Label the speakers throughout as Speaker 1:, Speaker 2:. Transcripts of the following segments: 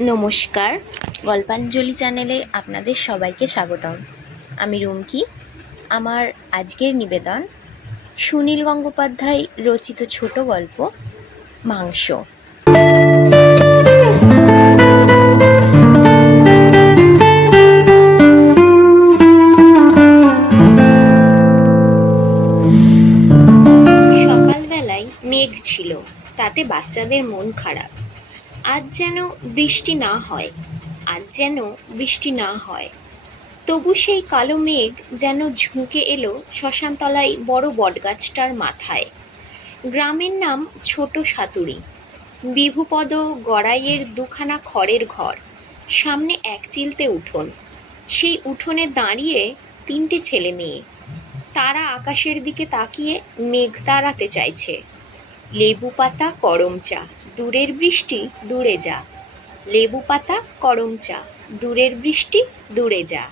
Speaker 1: নমস্কার, গল্পাঞ্জলি চ্যানেলে আপনাদের সবাইকে স্বাগতম। আমি রুমকি। আমার আজকের নিবেদন, সুনীল গঙ্গোপাধ্যায় রচিত ছোট গল্প, মাংস। সকালবেলায় মেঘ ছিল, তাতে বাচ্চাদের মন খারাপ। আজ যেন বৃষ্টি না হয়, আজ যেন বৃষ্টি না হয়। তবু সেই কালো মেঘ যেন ঝুঁকে এলো শ্মশানতলায় বড় বটগাছটার মাথায়। গ্রামের নাম ছোট সাতুরি। বিভুপদ গড়াইয়ের দুখানা খড়ের ঘর, সামনে এক চিলতে উঠোন। সেই উঠোনে দাঁড়িয়ে তিনটে ছেলে মেয়ে। তারা আকাশের দিকে তাকিয়ে মেঘ তাড়াতে চাইছে। লেবু পাতা, করম চা। দূরের বৃষ্টি, দূরে যা। লেবু পাতা, করম চা। দূরের বৃষ্টি, দূরে যা।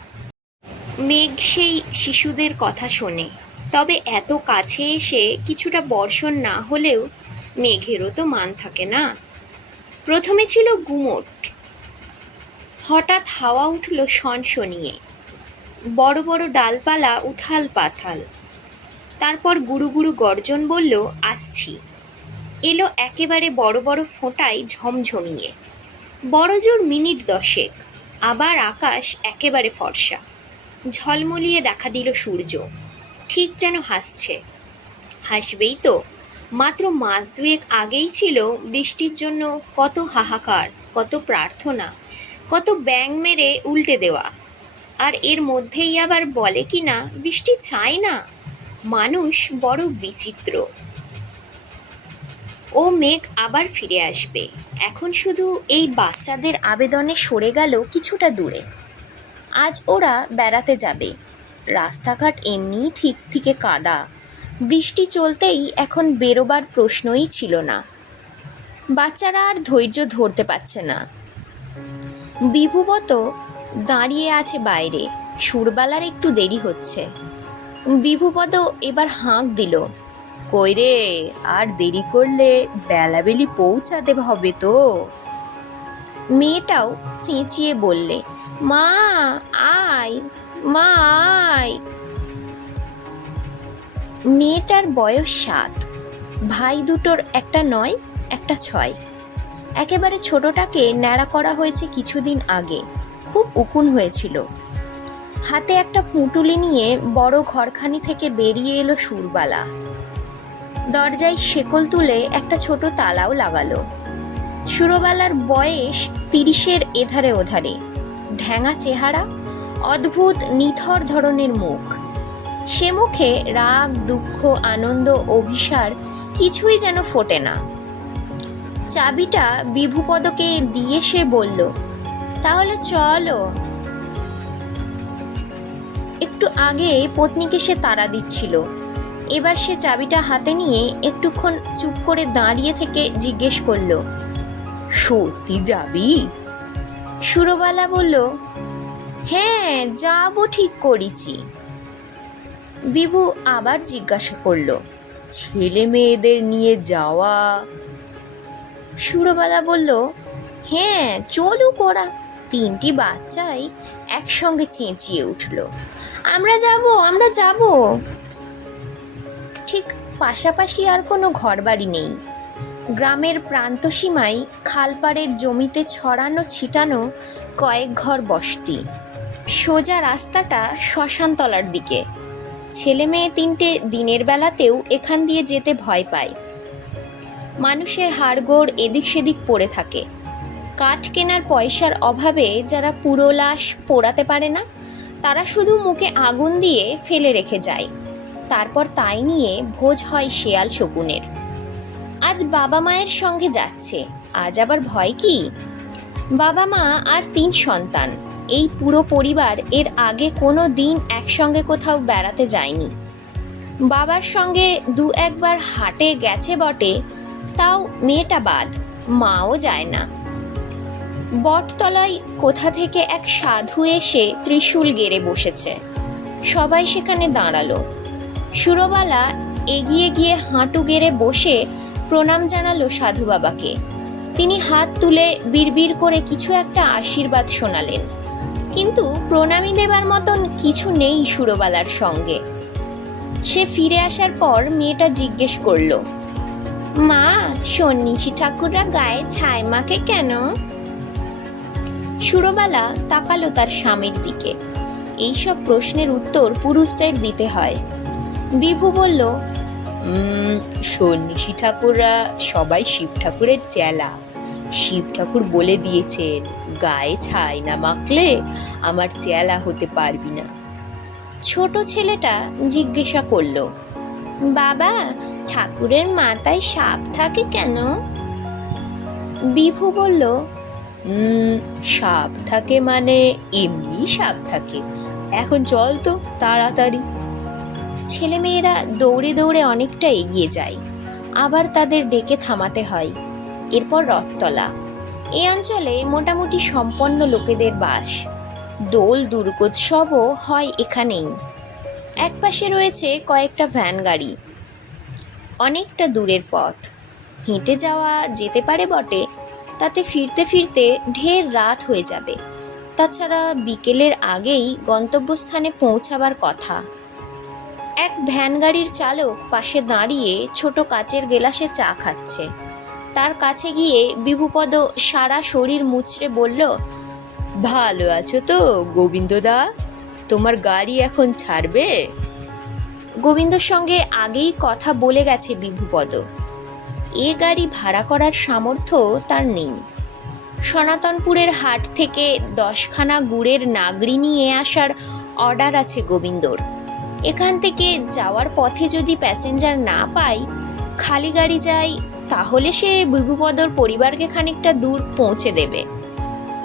Speaker 1: মেঘ সেই শিশুদের কথা শোনে। তবে এত কাছে এসে কিছুটা বর্ষণ না হলেও মেঘেরও তো মান থাকে না। প্রথমে ছিল গুমট। হঠাৎ হাওয়া উঠল সনসনিয়ে। বড় বড় ডালপালা উথাল পাথাল তারপর গুরু গুরু গর্জন বলল, আসছি। এলো একেবারে বড় বড় ফোঁটায় ঝমঝমিয়ে বড় জোর মিনিট দশেক, আবার আকাশ একেবারে ফর্সা। ঝলমলিয়ে দেখা দিল সূর্য, ঠিক যেন হাসছে। হাসবেই তো, মাত্র মাস দুয়েক আগেই ছিল বৃষ্টির জন্য কত হাহাকার, কত প্রার্থনা, কত ব্যাং মেরে উল্টে দেওয়া। আর এর মধ্যেই আবার বলে কি না বৃষ্টি চাই না? মানুষ বড় বিচিত্র। ও মেঘ আবার ফিরে আসবে। এখন শুধু এই বাচ্চাদের আবেদনে সরে গেল কিছুটা দূরে। আজ ওরা বেড়াতে যাবে। রাস্তাঘাট এমনিই ঠিক থেকে কাদা। বৃষ্টি চলতেই এখন বেরোবার প্রশ্নই ছিল না। বাচ্চারা আর ধৈর্য ধরতে পারছে না। বিভুবত দাঁড়িয়ে আছে বাইরে। সুরবালার একটু দেরি হচ্ছে। বিভুপদ এবার হাঁক দিল। কই রে আর দেরি করলে বেলাবেলি পৌঁছাতে হবে তো। মেয়েটাও চেঁচিয়ে বললে, মা, আয় মা, আয়। মেয়েটার বয়স সাত, ভাই দুটোর একটা নয়, একটা ছয়। একেবারে ছোটটাকে ন্যাড়া করা হয়েছে কিছুদিন আগে, খুব উকুন হয়েছিল। হাতে একটা পুঁটুলি নিয়ে বড় ঘরখানি থেকে বেরিয়ে এলো সুরবালা। দরজায় শেকল তুলে একটা ছোট তালাও লাগালো। সুরবালার বয়স তিরিশের এধারে ওধারে। ঢ্যাঙা চেহারা, অদ্ভুত, নিথর ধরনের মুখ। সে মুখে রাগ, দুঃখ, আনন্দ, অভিসার কিছুই যেন ফোটে না। চাবিটা বিভুপদকে দিয়ে সে বলল, তাহলে চলো। একটু আগে পত্নীকে সে তাড়া দিচ্ছিল। এবার সে চাবিটা হাতে নিয়ে একটুক্ষণ চুপ করে দাঁড়িয়ে থেকে জিজ্ঞেস করল সত্যি যাবি? সুরবালা বলল হ্যাঁ যাব ঠিক করেছি। বিভু আবার জিজ্ঞাসা করল ছেলে মেয়েদের নিয়ে যাওয়া? সুরবালা বলল হ্যাঁ চলু করা। তিনটি বাচ্চাই একসঙ্গে চেঁচিয়ে উঠল আমরা যাব আমরা যাব। ঠিক পাশাপাশি আর কোনো ঘরবাড়ি নেই। গ্রামের প্রান্তসীমায় খালপাড়ের জমিতে ছড়ানো ছিটানো কয়েক ঘর বসতি। সোজা রাস্তাটা শ্মশানতলার দিকে। ছেলে মেয়ে তিনটে দিনের বেলাতেও এখান দিয়ে যেতে ভয় পায়। মানুষের হাড়গোড় এদিক সেদিক পড়ে থাকে। কাঠ কেনার পয়সার অভাবে যারা পুরো লাশ পোড়াতে পারে না, তারা শুধু মুখে আগুন দিয়ে ফেলে রেখে যায়। তারপর তাই নিয়ে ভোজ হয় শেয়াল শকুনের। আজ বাবা মায়ের সঙ্গে যাচ্ছে। আজ আবার ভয় কি? বাবা মা আর তিন সন্তান। এই পুরো পরিবার এর আগে কোনো দিন একসঙ্গে কোথাও বেড়াতে যায়নি। বাবার সঙ্গে দু একবার হাটে গেছে বটে, তাও মেয়েটা বাদ, মাও যায় না। বটতলায় কোথা থেকে এক সাধু এসে ত্রিশূল গেড়ে বসেছে। সবাই সেখানে দাঁড়াল। সুরবালা এগিয়ে গিয়ে হাঁটু গেড়ে বসে প্রণাম জানালো সাধু বাবাকে। তিনি হাত তুলে বিড়বিড় করে কিছু একটা আশীর্বাদ শোনালেন। কিন্তু প্রণামী দেবার মতন কিছু নেই সুরবালার সঙ্গে। সে ফিরে আসার পর মেয়েটা জিজ্ঞেস করল, মা, সন্ন্যাসী ঠাকুররা গায়ে ছায় মাকে কেন? সুরবালা তাকালো তার স্বামীর দিকে। এইসব প্রশ্নের উত্তর পুরুষদের দিতে হয়। বিভু বলল
Speaker 2: সন্ন্যাসী ঠাকুররা সবাই শিব ঠাকুরের চেলা। শিব ঠাকুর বলে দিয়েছেন গায়ে ছাই না মাখলে আমার চেলা হতে পারবি না।
Speaker 1: ছোট ছেলেটা জিজ্ঞাসা করল বাবা ঠাকুরের মাথায় সাপ থাকে কেন? বিভু বলল
Speaker 2: সাপ থাকে মানে এমনি সাপ থাকে। এখন চল তো তাড়াতাড়ি।
Speaker 1: ছেলেমেয়েরা দৌড়ে দৌড়ে অনেকটা এগিয়ে যায়। আবার তাদের ডেকে থামাতে হয়। এরপর রথতলা। এ অঞ্চলে মোটামুটি সম্পন্ন লোকেদের বাস। দোল, দুর্গোৎসবও হয় এখানেই। একপাশে রয়েছে কয়েকটা ভ্যান গাড়ি। অনেকটা দূরের পথ। হেঁটে যাওয়া যেতে পারে বটে, তাতে ফিরতে ফিরতে ঢের রাত হয়ে যাবে। তাছাড়া বিকেলের আগেই গন্তব্যস্থানে পৌঁছাবার কথা। এক ভ্যান গাড়ির চালক পাশে দাঁড়িয়ে ছোট কাচের গেলাসে চা খাচ্ছে। তার কাছে গিয়ে বিভুপদ সারা শরীর মুচড়ে বলল,
Speaker 2: ভালো আছো তো, গোবিন্দদা? তোমার গাড়ি এখন ছাড়বে?
Speaker 1: গোবিন্দর সঙ্গে আগেই কথা বলে গেছে বিভুপদ। এ গাড়ি ভাড়া করার সামর্থ্য তার নেই। সনাতনপুরের হাট থেকে দশখানা গুড়ের নাগরি নিয়ে আসার অর্ডার আছে গোবিন্দর। এখান থেকে যাওয়ার পথে যদি প্যাসেঞ্জার না পাই খালি গাড়ি যায়, তাহলে সে বিভুপদর পরিবারকে খানিকটা দূর পৌঁছে দেবে।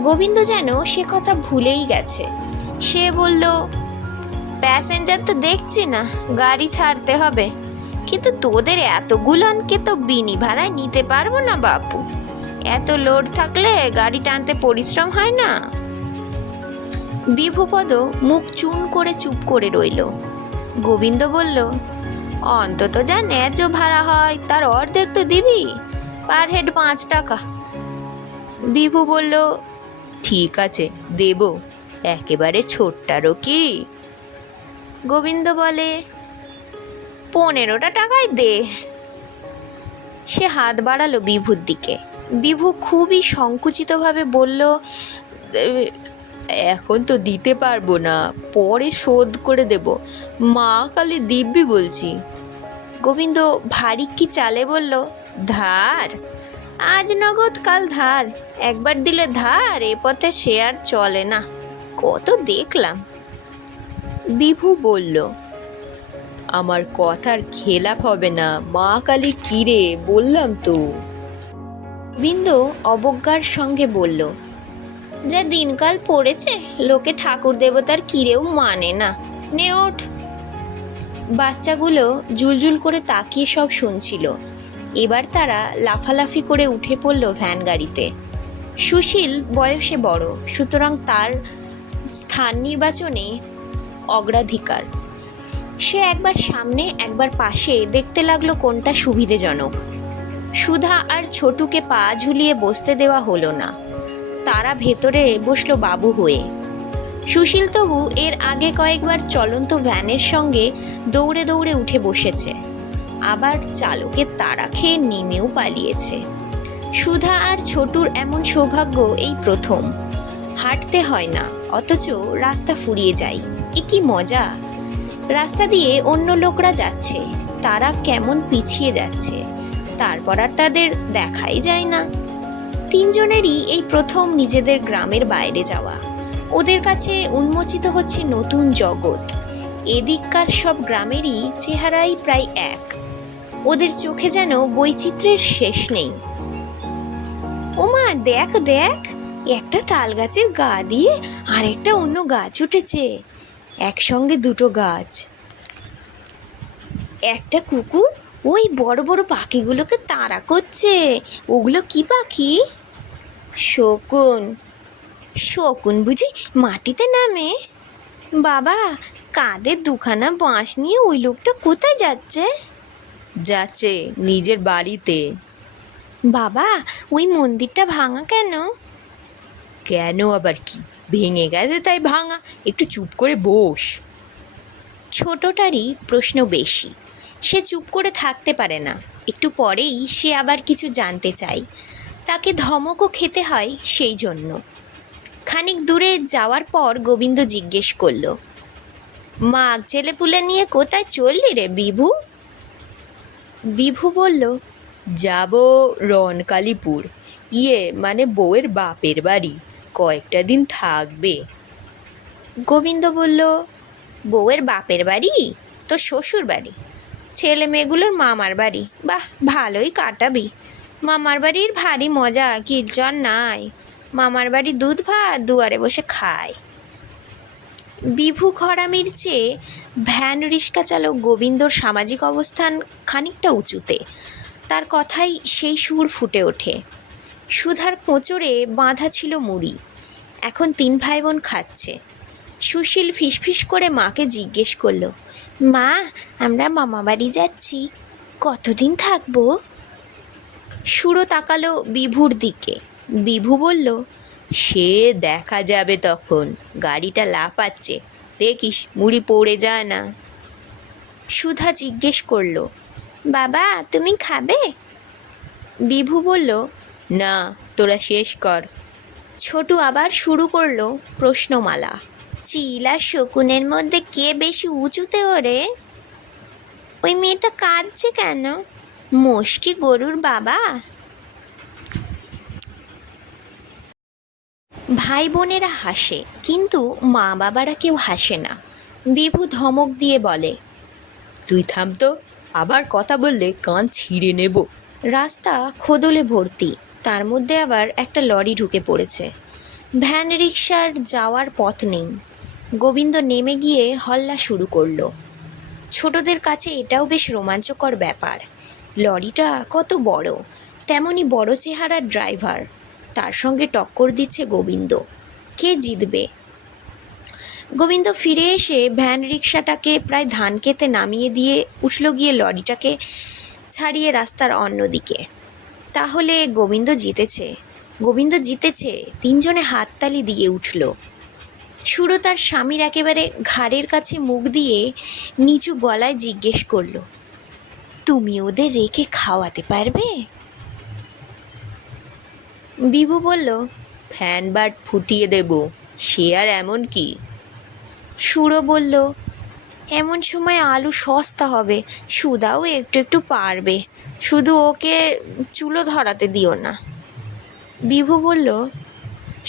Speaker 1: গোবিন্দ যেন সে কথা ভুলেই গেছে। সে বলল প্যাসেঞ্জার তো দেখছি না, গাড়ি ছাড়তে হবে। কিন্তু তোদের এতগুলোনকে তো বিনি ভাড়ায় নিতে পারব না বাপু। এত লোড থাকলে গাড়ি টানতে পরিশ্রম হয় না? বিভুপদ মুখ চুন করে চুপ করে রইল। গোবিন্দ বলল, অন্তত যা ন্যায্য ভাড়া হয়, তার অর্ধেক তো দিবি। পার হেড পাঁচ টাকা। বিভু বলল,
Speaker 2: ঠিক আছে, দেব। একেবারে ছোট্টারও কি?
Speaker 1: গোবিন্দ বলে, পনেরোটা টাকায় দে। সে হাত বাড়ালো বিভুর দিকে। বিভু খুবই সংকুচিতভাবে বলল
Speaker 2: এখন তো দিতে পারব না পরে শোধ করে দেব। মা কালে দিব্যি বলছি।
Speaker 1: গোবিন্দ ভারী কি চালে বলল ধার আজ নগদ কাল ধার একবার দিলে ধার এ পথে সে আর চলে না। কত দেখলাম।
Speaker 2: বিভু বলল আমার কথার খেলাপ হবে না মা কালী কিরে বললাম তো।
Speaker 1: বিন্দু অবজ্ঞার সঙ্গে বলল যা দিনকাল পড়েছে, লোকে ঠাকুর দেবতার কিরেও মানে না। নে ওঠ। বাচ্চাগুলো জুলজুল করে তাকিয়ে সব শুনছিল। এবার তারা লাফালাফি করে উঠে পড়ল ভ্যান গাড়িতে। সুশীল বয়সে বড়, সুতরাং তার স্থান নির্বাচনে অগ্রাধিকার। সে একবার সামনে, একবার পাশে দেখতে লাগল কোনটা সুবিধেজনক। সুধা আর ছোটুকে পা ঝুলিয়ে বসতে দেওয়া হলো না। তারা ভেতরে বসল বাবু হয়ে। সুশীল তবু এর আগে কয়েকবার চলন্ত ভ্যানের সঙ্গে দৌড়ে দৌড়ে উঠে বসেছে। আবার চালকের তারা খেয়ে নেমেও পালিয়েছে। সুধা আর ছোটুর এমন সৌভাগ্য এই প্রথম। হাঁটতে হয় না, অথচ রাস্তা ফুরিয়ে যায়। এ কি মজা! রাস্তা দিয়ে অন্য লোকরা যাচ্ছে, তারা কেমন পিছিয়ে যাচ্ছে, তারপর আর তাদের দেখাই যায় না। তিনজনেরই এই প্রথম নিজেদের গ্রামের বাইরে যাওয়া। ওদের কাছে উন্মোচিত হচ্ছে নতুন জগৎ। এদিককার সব গ্রামেরই চেহারাই প্রায় এক। ওদের চোখে যেন বৈচিত্র্যের শেষ নেই। ওমা, দেখ দেখ, একটা তাল গাছের গা দিয়ে আর একটা অন্য গাছ উঠেছে। একসঙ্গে দুটো গাছ। একটা কুকুর ওই বড় বড় পাখিগুলোকে তাড়া করছে। ওগুলো কি পাখি? শকুন। শকুন বুঝি মাটিতে নামে। বাবা কাঁধে দুখানা বাঁশ নিয়ে ওই লোকটা কোথায় যাচ্ছে?
Speaker 2: যাচ্ছে নিজের বাড়িতে।
Speaker 1: বাবা ওই মন্দিরটা ভাঙা কেন?
Speaker 2: কেন আবার কি? ভেঙে গেছে তাই ভাঙা। একটু চুপ করে বস।
Speaker 1: ছোটটারই প্রশ্ন বেশি। সে চুপ করে থাকতে পারে না। একটু পরেই সে আবার কিছু জানতে চায়। তাকে ধমকও খেতে হয় সেই জন্য। খানিক দূরে যাওয়ার পর গোবিন্দ জিজ্ঞেস করল মাগ ছেলেপুলে নিয়ে কোথায় চললি রে, বিভু? বিভু বলল,
Speaker 2: যাব রনকালীপুর ইয়ে মানে বউয়ের বাপের বাড়ি। কয়েকটা দিন থাকবে।
Speaker 1: গোবিন্দ বলল, বউয়ের বাপের বাড়ি? তো শ্বশুর বাড়ি? ছেলে মেয়েগুলোর মামার বাড়ি। বাহ, ভালোই কাটাবি। মামার বাড়ির ভারী মজা কিলচর নাই। মামার বাড়ি দুধ ভাত, দুয়ারে বসে খায়। বিভু খরামির চেয়ে ভ্যান রিক্সা চালক গোবিন্দর সামাজিক অবস্থান খানিকটা উঁচুতে। তার কথাই সেই সুর ফুটে ওঠে। সুধার কোঁচড়ে বাঁধা ছিল মুড়ি। এখন তিন ভাই বোন খাচ্ছে। সুশীল ফিসফিস করে মাকে জিজ্ঞেস করল মা আমরা মামা বাড়ি যাচ্ছি। কতদিন থাকব? সুরো তাকালো বিভুর দিকে। বিভু বলল
Speaker 2: সে দেখা যাবে তখন। গাড়িটা লাফাচ্ছে। দেখিস মুড়ি পড়ে যায় না।
Speaker 1: সুধা জিজ্ঞেস করল বাবা তুমি খাবে? বিভু বলল
Speaker 2: না তোরা শেষ কর।
Speaker 1: ছোটু আবার শুরু করল প্রশ্নমালা। চিল আর শকুনের মধ্যে কে বেশি উঁচুতে ওরে ওই মেয়েটা কাঁদছে কেন? মোষকি গরুর বাবা। ভাই বোনেরা হাসে কিন্তু মা বাবারা কেউ হাসে না। বিভু ধমক দিয়ে বলে
Speaker 2: তুই থাম তো আবার কথা বললে কান ছিঁড়ে নেব।
Speaker 1: রাস্তা খোদলে ভর্তি তার মধ্যে আবার একটা লরি ঢুকে পড়েছে। ভ্যান রিক্সার যাওয়ার পথ নেই। গোবিন্দ নেমে গিয়ে হল্লা শুরু করল। ছোটদের কাছে এটাও বেশ রোমাঞ্চকর ব্যাপার। লরিটা কত বড়, তেমনি বড় চেহারার ড্রাইভার। তার সঙ্গে টক্কর দিচ্ছে গোবিন্দ। কে জিতবে? গোবিন্দ ফিরে এসে ভ্যান রিক্সাটাকে প্রায় ধান খেতে নামিয়ে দিয়ে উঠল গিয়ে লরিটাকে ছাড়িয়ে রাস্তার অন্যদিকে। তাহলে গোবিন্দ জিতেছে। গোবিন্দ জিতেছে, তিনজনে হাততালি দিয়ে উঠল। সুরো তার স্বামীর একেবারে ঘাড়ের কাছে মুখ দিয়ে নিচু গলায় জিজ্ঞেস করল তুমি ওদের রেখে খাওয়াতে পারবে? বিভু বলল
Speaker 2: ফ্যান বাট ফুটিয়ে দেব সে আর এমন কি?
Speaker 1: সুরো বলল এমন সময় আলু সস্তা হবে সুদাও একটু একটু পারবে শুধু ওকে চুলো ধরাতে দিও না। বিভু বলল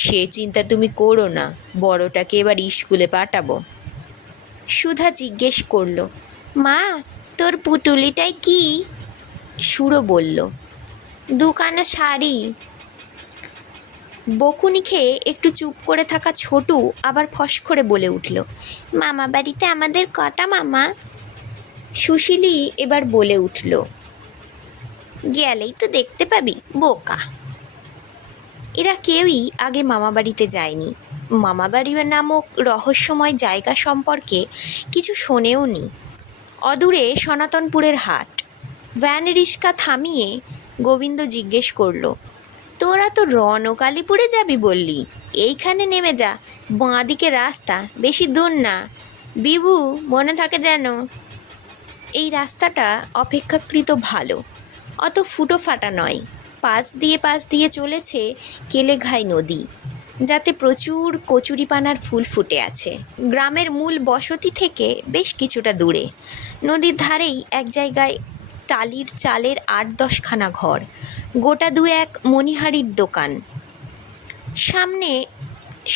Speaker 2: সে চিন্তা তুমি করো না, বড়টাকে এবার স্কুলে পাঠাবো।
Speaker 1: সুধা জিজ্ঞেস করল, মা, তোর পুটুলিটাই কি? সুরো বলল দোকানে শাড়ি। বকুনি খেয়ে একটু চুপ করে থাকা ছোটু আবার ফস করে বলে উঠল, মামা বাড়িতে আমাদের কটা মামা? সুশীলি এবার বলে উঠল, গেলেই তো দেখতে পাবি, বোকা। এরা কেউই আগে মামা বাড়িতে যায়নি। মামা বাড়ি নামক রহস্যময় জায়গা সম্পর্কে কিছু শোনেও নি। অদূরে সনাতনপুরের হাট। ভ্যান রিক্সা থামিয়ে গোবিন্দ জিজ্ঞেস করল, তোরা তো রণ ও কালীপুরে যাবি বললি? এইখানে নেমে যা। বাঁ দিকে রাস্তা, বেশি দূর না। বিভু, মনে থাকে যেন? এই রাস্তাটা অপেক্ষাকৃত ভালো। অত ফুটো ফাটা নয়। পাশ দিয়ে পাশ দিয়ে চলেছে কেলেঘাই নদী, যাতে প্রচুর কচুরিপানার ফুল ফুটে আছে। গ্রামের মূল বসতি থেকে বেশ কিছুটা দূরে। নদীর ধারেই এক জায়গায় টালির চালের আট দশখানা ঘর, গোটা দু এক মণিহারির দোকান। সামনে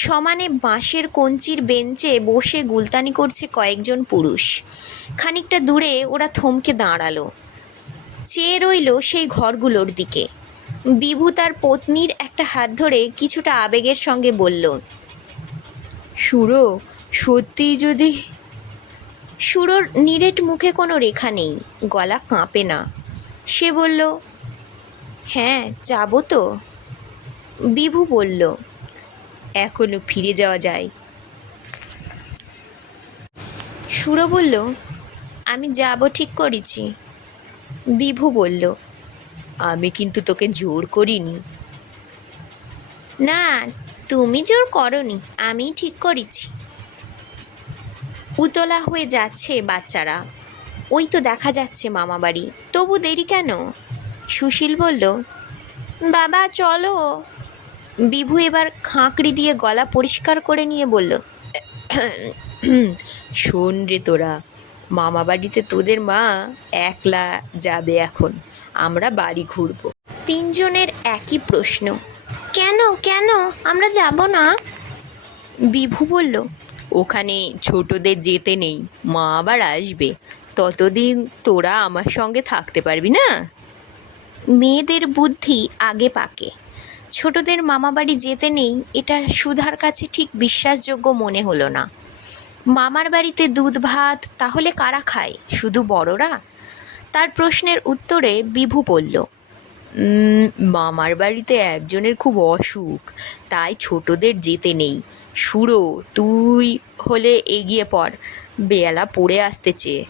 Speaker 1: সমানে বাঁশের কঞ্চির বেঞ্চে বসে গুলতানি করছে কয়েকজন পুরুষ। খানিকটা দূরে ওরা থমকে দাঁড়াল। চেয়ে রইল সেই ঘরগুলোর দিকে। বিভু তার পত্নীর একটা হাত ধরে কিছুটা আবেগের সঙ্গে বলল,
Speaker 2: সুরো সত্যিই যদি
Speaker 1: সুরোর নিরেট মুখে কোনো রেখা নেই, গলা কাঁপে না। সে বলল হ্যাঁ যাব তো। বিভু বলল,
Speaker 2: এখনও ফিরে যাওয়া যায়।
Speaker 1: সুরো বলল, আমি যাব ঠিক করেছি। বিভু বলল
Speaker 2: আমি কিন্তু তোকে জোর করিনি।
Speaker 1: না তুমি জোর করনি আমি ঠিক করেছি। উতলা হয়ে যাচ্ছে বাচ্চারা। ওই তো দেখা যাচ্ছে মামা বাড়ি তবু দেরি কেন? সুশীল বলল বাবা চলো। বিভু এবার খাঁকড়ি দিয়ে গলা পরিষ্কার করে নিয়ে বলল
Speaker 2: শোন রে তোরা মামা বাড়িতে তোদের মা একলা যাবে এখন। আমরা বাড়ি ঘুরবো।
Speaker 1: তিনজনের একই প্রশ্ন। কেন কেন? আমরা যাব না। বিভু বলল
Speaker 2: ওখানে ছোটদের যেতে নেই মা আবার আসবে। ততদিন তোরা আমার সঙ্গে থাকতে পারবি না?
Speaker 1: মেয়েদের বুদ্ধি আগে পাকে। ছোটদের মামাবাড়ি যেতে নেই এটা সুধার কাছে ঠিক বিশ্বাসযোগ্য মনে হলো না। মামার বাড়িতে দুধ, ভাত, তাহলে কারা খায়? শুধু বড়রা? তার প্রশ্নের উত্তরে বিভু বলল
Speaker 2: মামার বাড়িতে একজনের খুব অসুখ, তাই ছোটদের যেতে নেই। সুরো তুই হলে এগিয়ে পড় বেলা পড়ে আসতে চেয়ে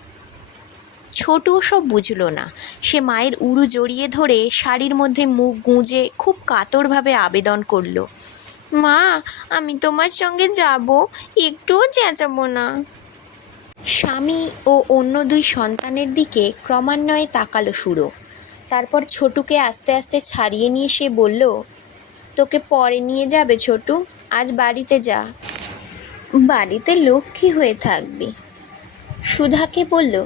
Speaker 1: ছোট সব বুঝলো না। সে মায়ের উড়ু জড়িয়ে ধরে শাড়ির মধ্যে মুখ গুঁজে খুব কাতরভাবে আবেদন করল মা, আমি তোমার সঙ্গে যাব। একটুও চেঁচাবো না। স্বামী ও অন্য দুই সন্তানের দিকে ক্রমান্বয়ে তাকালো সুরো। তারপর ছোটুকে আস্তে আস্তে ছাড়িয়ে নিয়ে সে বলল, তোকে পরে নিয়ে যাবে ছোটু, আজ বাড়িতে যা। বাড়িতে লক্ষ্মী হয়ে থাকবি। সুধাকে বলল,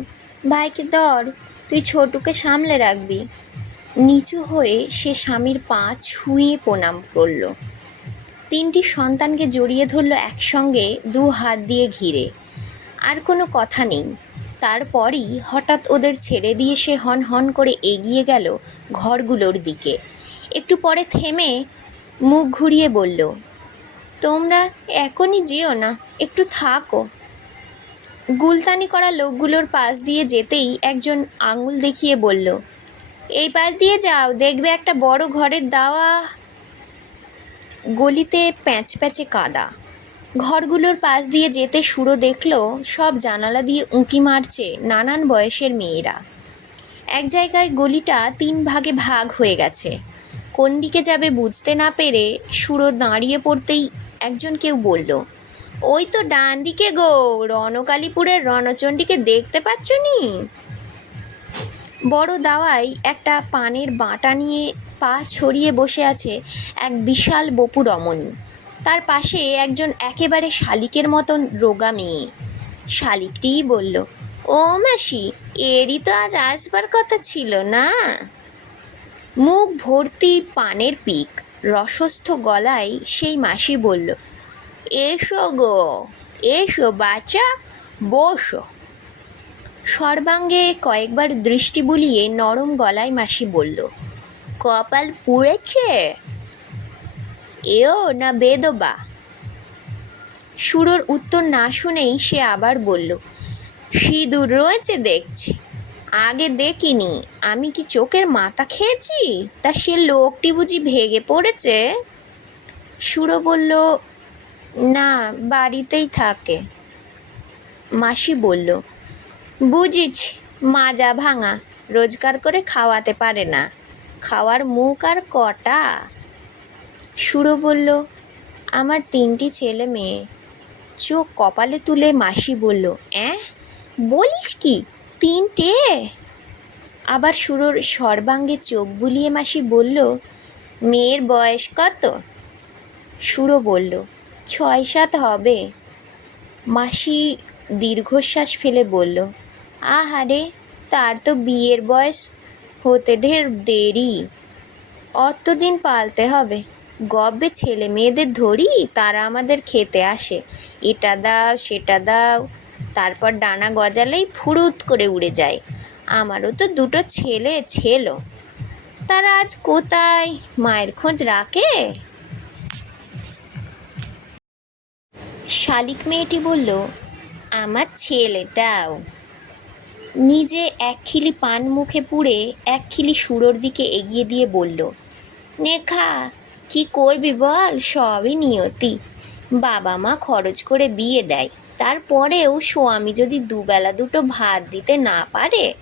Speaker 1: ভাইকে ধর, তুই ছোটুকে সামলে রাখবি। নিচু হয়ে সে স্বামীর পা ছুঁয়ে প্রণাম করল। তিনটি সন্তানকে জড়িয়ে ধরল একসঙ্গে দু হাত দিয়ে ঘিরে। আর কোনো কথা নেই। তারপরই হঠাৎ ওদের ছেড়ে দিয়ে সে হন হন করে এগিয়ে গেল ঘরগুলোর দিকে। একটু পরে থেমে মুখ ঘুরিয়ে বলল, তোমরা এখনই যেও না, একটু থাকো। গুলতানি করা লোকগুলোর পাশ দিয়ে যেতেই একজন আঙুল দেখিয়ে বলল, এই পাশ দিয়ে যাও, দেখবে একটা বড় ঘরের দাওয়া গলিতে প্যাঁচ প্যাঁচে কাদা। ঘরগুলোর পাশ দিয়ে যেতে শুরু দেখল, সব জানালা দিয়ে উঁকি মারছে নানান বয়সের মেয়েরা। এক জায়গায় গলিটা তিন ভাগে ভাগ হয়ে গেছে। কোন দিকে যাবে বুঝতে না পেরে সুরো দাঁড়িয়ে পড়তেই একজন কেউ বলল, ওই তো ডান দিকে গো, রণকালীপুরের রণচণ্ডীকে দেখতে পাচ্ছ নি? বড় দাওয়ায় একটা পানের বাঁটা নিয়ে পা ছড়িয়ে বসে আছে এক বিশাল বপু রমণী। তার পাশে একজন একেবারে শালিকের মতন রোগা মেয়ে। শালিকটিই বলল, ও মাসি, এরই তো আজ আসবার কথা ছিল না? মুখ ভর্তি পানের পিক, রসস্থ গলায় সেই মাসি বলল, এসো গো, এসো বাচ্চা বসো। সর্বাঙ্গে কয়েকবার দৃষ্টি বুলিয়ে নরম গলায় মাসি বলল কপাল পুড়েছে? এও না বেদবা? সুরোর উত্তর না শুনেই সে আবার বলল, সিঁদুর রয়েছে দেখছি। আগে দেখিনি। আমি কি চোখের মাথা খেয়েছি? তা সে লোকটি বুঝি ভেগে পড়েছে? সুরো বলল, না, বাড়িতেই থাকে। মাসি বলল, বুঝিছি, মাজা ভাঙা। রোজগার করে খাওয়াতে পারে না। খাওয়ার মুখ আর কটা? সুরো বলল, আমার তিনটি ছেলে মেয়ে। চোখ কপালে তুলে মাসি বলল, অ্যাঁ? বলিস কি? তিনটে? আবার সুরোর সর্বাঙ্গে চোখ বুলিয়ে মাসি বলল, মেয়ের বয়স কত? সুরো বলল ছয় সাত হবে। মাসি দীর্ঘশ্বাস ফেলে বলল, আহারে, তার তো বিয়ের বয়স হতে ঢের দেরি। অতদিন পালতে হবে। গব্বে ছেলে মেয়েদের ধরি, তারা আমাদের খেতে আসে। এটা দাও, সেটা দাও। তারপর ডানা গজালেই ফুরুত করে উড়ে যায়। আমারও তো দুটো ছেলে ছিল। তারা আজ কোথায়? মায়ের খোঁজ রাখে? শালিক মেয়েটি বলল, আমার ছেলেটাও। নিজে এক খিলি পান মুখে পুড়ে এক খিলি সুরোর দিকে এগিয়ে দিয়ে বলল, নেখা, কি করবি বল? সবই নিয়তি। বাবা মা খরচ করে বিয়ে দেয়, তারপরেও স্বামী যদি দুবেলা দুটো ভাত দিতে না পারে,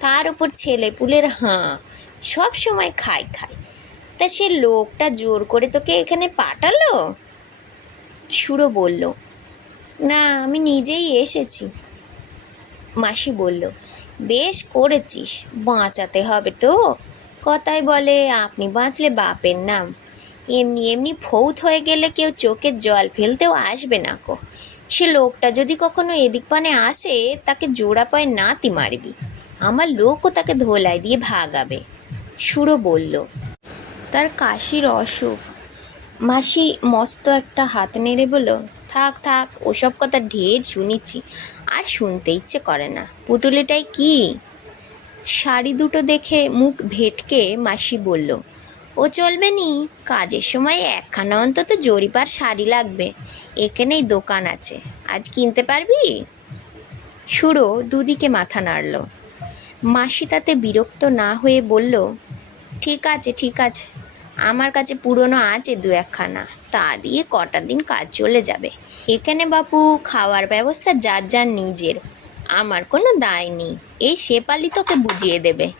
Speaker 1: তার উপর ছেলেপুলের হাঁ, সব সময় খাই খাই। তা সে লোকটা জোর করে তোকে এখানে পাঠালো? সুরো বলল, না, আমি নিজেই এসেছি। মাসি বলল, বেশ করেছিস, বাঁচাতে হবে তো। কথায় বলে, আপনি বাঁচলে বাপের নাম। এমনি এমনি ফৌত হয়ে গেলে কেউ চোখের জল ফেলতেও আসবে না কো। সে লোকটা যদি কখনো এদিক পানে আসে, তাকে জোড়া পায়ে নাতি মারবি। আমার লোকও তাকে ধোলাই দিয়ে ভাগাবে। সুরো বলল, তার কাশির অসুখ। মাসি মস্ত একটা হাত নেড়ে বলল, থাক থাক, ওসব কথা ঢের শুনেছি। আর শুনতে ইচ্ছে করে না। পুটুলিটাই কি? শাড়ি দুটো দেখে মুখ ভেটকে মাসি বলল, ও চলবে নি? কাজের সময় একখানা অন্তত জরিপার শাড়ি লাগবে। এখানেই দোকান আছে। আজ কিনতে পারবি? সুরো দুদিকে মাথা নাড়ল। মাসি তাতে বিরক্ত না হয়ে বলল, ঠিক আছে ঠিক আছে। আমার কাছে পুরনো আছে দু একখানা। তা দিয়ে কটা দিন কাজ চলে যাবে। এখানে বাপু, খাওয়ার ব্যবস্থা যার যার নিজের। আমার কোনো দায় নেই। এই শেপালি তোকে বুঝিয়ে দেবে।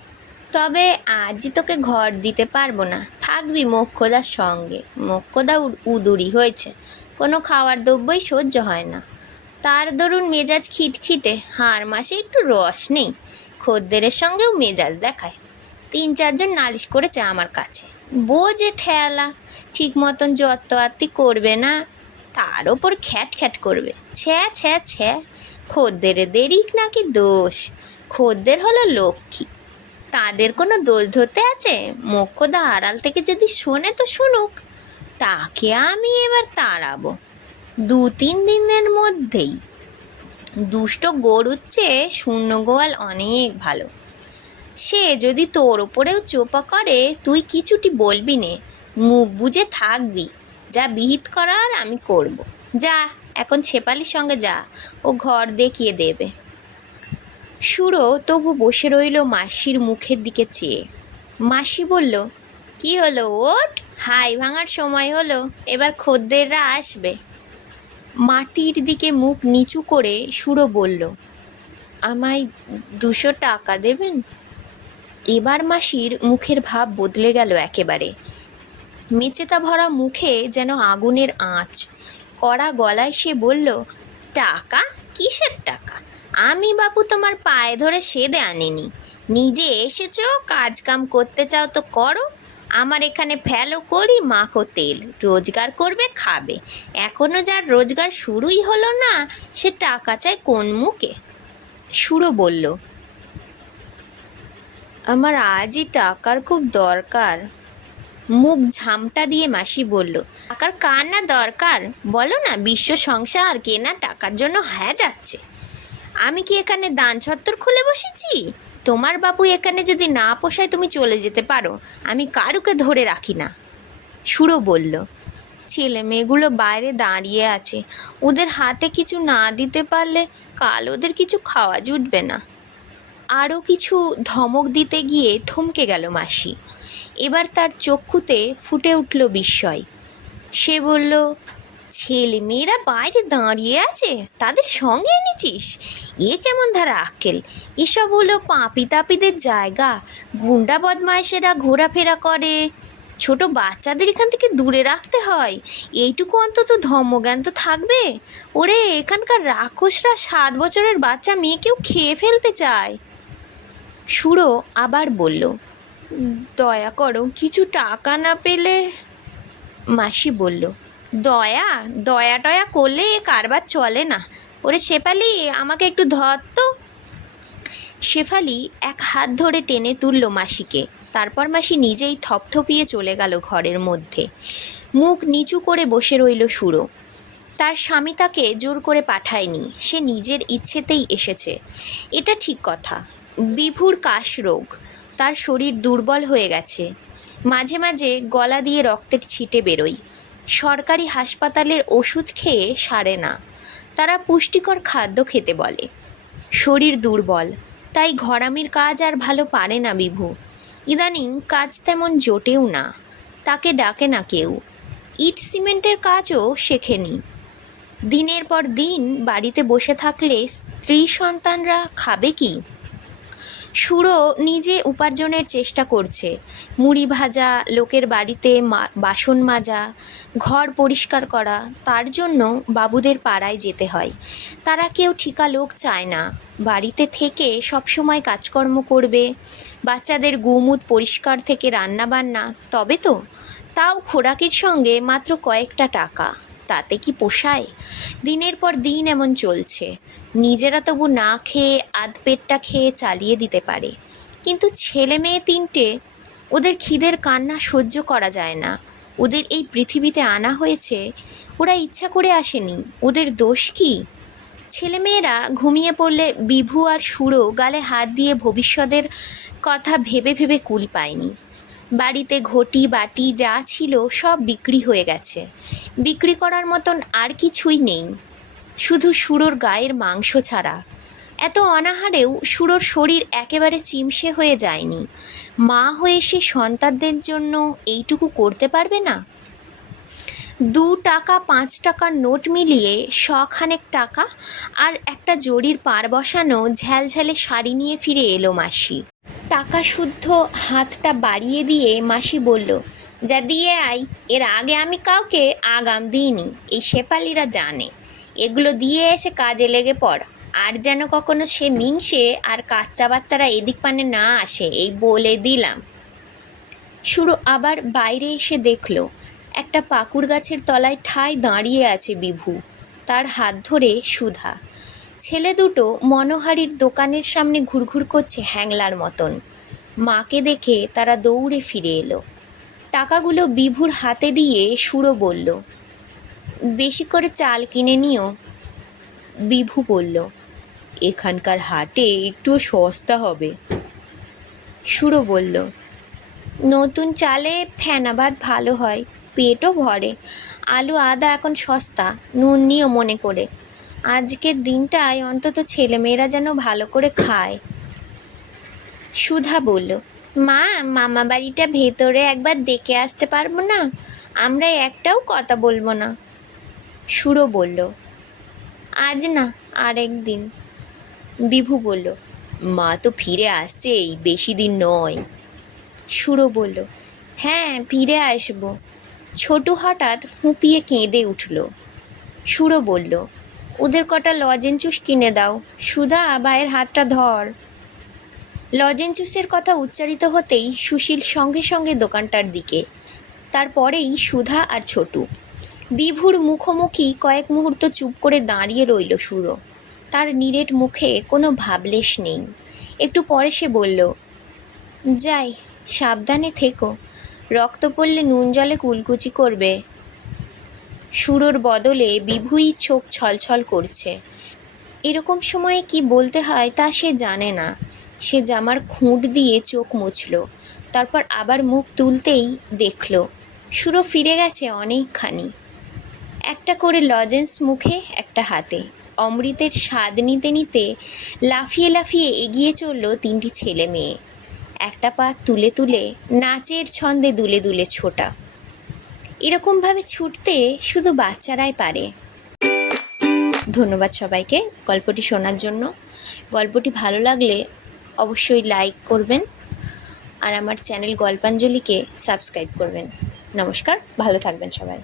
Speaker 1: তবে আজই তোকে ঘর দিতে পারব না। থাকবি মোক্ষদার সঙ্গে। মোক্ষদা উদুরি হয়েছে। কোনো খাওয়ার দ্রব্যই সহ্য হয় না। তার দরুন মেজাজ খিটখিটে। হাড় মাসে একটু রস নেই। খদ্দেরের সঙ্গেও মেজাজ দেখায়। তিন চারজন নালিশ করেছে আমার কাছে। বোঝে ঠেলা, ঠিক মতন যত্ত আত্মি করবে না, তার ওপর খ্যাট খ্যাট করবে। ছ্যা ছ্যা ছ্যা খদ্দের দেরিক নাকি দোষ? খদ্দের হলো লক্ষ্মী। তাদের কোনো দোষ ধরতে আছে? মোক্ষদা আড়াল থেকে যদি শোনে তো শুনুক। তাকে আমি এবার তাড়াবো। দু, তিন দিনের মধ্যেই। দুষ্ট গরুর চেয়ে শূন্য গোয়াল অনেক ভালো। সে যদি তোর ওপরেও চোপা করে তুই কিছুটি বলবি নে। মুখ বুঝে থাকবি। যা বিহিত করার আমি করব। যা, এখন শেপালির সঙ্গে যা। ও ঘর দেখিয়ে দেবে। সুরো তবু বসে রইল মাসির মুখের দিকে চেয়ে। মাসি বলল, কি হলো ওট? হাই ভাঙার সময় হলো। এবার খদ্দেররা আসবে। মাটির দিকে মুখ নিচু করে সুরো বলল, আমায় দুশো টাকা দেবেন? এবার মাসির মুখের ভাব বদলে গেল একেবারে। মেচেতা ভরা মুখে যেন আগুনের আঁচ। কড়া গলায় সে বলল, টাকা? কিসের টাকা? আমি বাপু তোমার পায়ে ধরে সেদে আনিনি। নিজে এসেছ কাজ কাম করতে চাও তো করো। আমার এখানে ফেলো করি মাখো তেল। রোজগার করবে, খাবে। এখনও যার রোজগার শুরুই হলো না, সে টাকা চায় কোন মুখে? সুরো বলল আমার আজই টাকার খুব দরকার। মুখ ঝামটা দিয়ে মাসি বলল, টাকার কার না দরকার? বলো না, বিশ্ব সংসার কেনা টাকার জন্য হ্যাঁ যাচ্ছে। আমি কি এখানে দান ছত্তর খুলে বসেছি? তোমার বাবু এখানে যদি না পোষায় তুমি চলে যেতে পারো, আমি কারুকে ধরে রাখি না? সুরো বলল, ছেলে মেয়েগুলো বাইরে দাঁড়িয়ে আছে। ওদের হাতে কিছু না দিতে পারলে কাল ওদের কিছু খাওয়া জুটবে না। আরও কিছু ধমক দিতে গিয়ে থমকে গেল মাসি। এবার তার চক্ষুতে ফুটে উঠল বিস্ময়। সে বলল ছেলে মেয়েরা বাইরে দাঁড়িয়ে আছে, তাদের সঙ্গে এনেছিস? এ কেমন ধারা আক্কেল? এসব হলো পাপি তাপিদের জায়গা। গুন্ডা বদমাইশেরা ঘোরাফেরা করে। ছোট বাচ্চাদের এখান থেকে দূরে রাখতে হয়। এইটুকু অন্তত ধর্মজ্ঞান তো থাকবে। ওরে, এখানকার রাক্ষসরা সাত বছরের বাচ্চা মেয়েকেও খেয়ে ফেলতে চায়। সুরো আবার বলল, দয়া করো, কিছু টাকা না পেলে? মাসি বলল, দয়া দয়া টয়া করলে এ কারবার চলে না। ওরে শেফালি, আমাকে একটু ধর তো। শেফালি এক হাত ধরে টেনে তুলল মাসিকে। তারপর মাসি নিজেই থপথপিয়ে চলে গেল ঘরের মধ্যে। মুখ নিচু করে বসে রইল সুরো। তার স্বামী তাকে জোর করে পাঠায়নি, সে নিজের ইচ্ছেতেই এসেছে। এটা ঠিক কথা। বিভুর কাশ রোগ। তার শরীর দুর্বল হয়ে গেছে। মাঝে মাঝে গলা দিয়ে রক্তের ছিটে বেরোয়। সরকারি হাসপাতালের ওষুধ খেয়ে সারে না। তারা পুষ্টিকর খাদ্য খেতে বলে। শরীর দুর্বল, তাই ঘরামির কাজ আর ভালো পারে না বিভু। ইদানিং কাজ তেমন জোটেও না। তাকে ডাকে না কেউ। ইট সিমেন্টের কাজও শেখেনি। দিনের পর দিন বাড়িতে বসে থাকলে স্ত্রী সন্তানরা খাবে কি? সুরো নিজে উপার্জনের চেষ্টা করছে। মুড়ি ভাজা, লোকের বাড়িতে বাসন মাজা, ঘর পরিষ্কার করা, তার জন্য বাবুদের পাড়ায় যেতে হয়। তারা কেউ ঠিকা লোক চায় না। বাড়িতে থেকে সবসময় কাজকর্ম করবে, বাচ্চাদের গুমুদ পরিষ্কার থেকে রান্না বান্না তবে তো? তাও খোরাকির সঙ্গে মাত্র কয়েকটা টাকা। তাতে কি পোষায়? দিনের পর দিন এমন চলছে। নিজেরা তবু না খেয়ে আধ পেটটা খেয়ে চালিয়ে দিতে পারে। কিন্তু ছেলে মেয়ে তিনটে, ওদের খিদের কান্না সহ্য করা যায় না। ওদের এই পৃথিবীতে আনা হয়েছে, ওরা ইচ্ছা করে আসেনি। ওদের দোষ কি? ছেলেমেয়েরা ঘুমিয়ে পড়লে বিভু আর সুরো গালে হাত দিয়ে ভবিষ্যতের কথা ভেবে ভেবে কুল পায়নি। বাড়িতে ঘটি, বাটি যা ছিল সব বিক্রি হয়ে গেছে। বিক্রি করার মতন আর কিছুই নেই। শুধু সুরোর গায়ের মাংস ছাড়া। এত অনাহারেও সুরোর শরীর একেবারে চিমসে হয়ে যায়নি। মা হয়ে সে সন্তানদের জন্য এইটুকু করতে পারবে না? দু টাকা, পাঁচ টাকার নোট মিলিয়ে শখানেক টাকা আর একটা জরির পার বসানো ঝ্যালঝ্যালে শাড়ি নিয়ে ফিরে এলো মাসি। টাকা শুদ্ধ হাতটা বাড়িয়ে দিয়ে মাসি বলল, যা দিয়ে আই এর আগে আমি কাউকে আগাম দিইনি, এই শেপালিরা জানে। এগুলো দিয়ে এসে কাজে লেগে পড়। আর যেন কখনো সে মিংসে আর কাচ্চা বাচ্চারা এদিক পানে না আসে, এই বলে দিলাম। শুরু আবার বাইরে এসে দেখল, একটা পাকুর গাছের তলায় ঠায় দাঁড়িয়ে আছে বিভু, তার হাত ধরে সুধা। ছেলে দুটো মনোহারির দোকানের সামনে ঘুরঘুর করছে হ্যাংলার মতন। মাকে দেখে তারা দৌড়ে ফিরে এলো। টাকাগুলো বিভুর হাতে দিয়ে সুরো বলল, বেশি করে চাল কিনে নিও। বিভু বলল,
Speaker 2: এখানকার হাটে একটু সস্তা হবে।
Speaker 1: সুরো বলল, নতুন চালে ফেনা ভালো হয়, পেটও ভরে। আলু আদা এখন সস্তা, নুন নিও মনে করে। আজকের দিনটায় অন্তত ছেলেমেয়েরা যেন ভালো করে খায়। সুধা বলল, মা, মামা বাড়িটা ভেতরে একবার দেখে আসতে পারব না? আমরা একটাও কথা বলব না। সুরো বলল, আজ না, আরেক দিন। বিভু বলল,
Speaker 2: মা তো ফিরে আসছেই, বেশি দিন নয়।
Speaker 1: সুরো বলল হ্যাঁ ফিরে আসব। ছোটু হঠাৎ ফুঁপিয়ে কেঁদে উঠল। সুরো বলল ওদের কটা লজেন্সুস কিনে দাও। সুধা ভাইয়ের হাতটা ধর। লজেন্সুসের কথা উচ্চারিত হতেই সুশীল সঙ্গে সঙ্গে দোকানটার দিকে। তারপরেই সুধা আর ছোটু। বিভুর মুখোমুখি কয়েক মুহূর্ত চুপ করে দাঁড়িয়ে রইল সুরো। তার নিরেট মুখে কোনো ভাবলেশ নেই। একটু পরে সে বলল, যাই, সাবধানে থেকো। রক্ত পড়লে নুন জলে কুলকুচি করবে। সুরোর বদলে বিভুই চোখ ছলছল করছে। এরকম সময়ে কি বলতে হয় তা সে জানে না। সে জামার খুঁট দিয়ে চোখ মুছল, তারপর আবার মুখ তুলতেই দেখল, সুরো ফিরে গেছে অনেকখানি। একটা করে লজেন্স মুখে, একটা হাতে। অমৃতের স্বাদ নিতে নিতে লাফিয়ে লাফিয়ে এগিয়ে চলল তিনটি ছেলে মেয়ে। একটা পা তুলে তুলে নাচের ছন্দে দুলে দুলে ছোটা। এরকমভাবে ছুটতে শুধু বাচ্চারাই পারে। ধন্যবাদ সবাইকে গল্পটি শোনার জন্য। গল্পটি ভালো লাগলে অবশ্যই লাইক করবেন আর আমার চ্যানেল গল্পাঞ্জলিকে সাবস্ক্রাইব করবেন। নমস্কার, ভালো থাকবেন সবাই।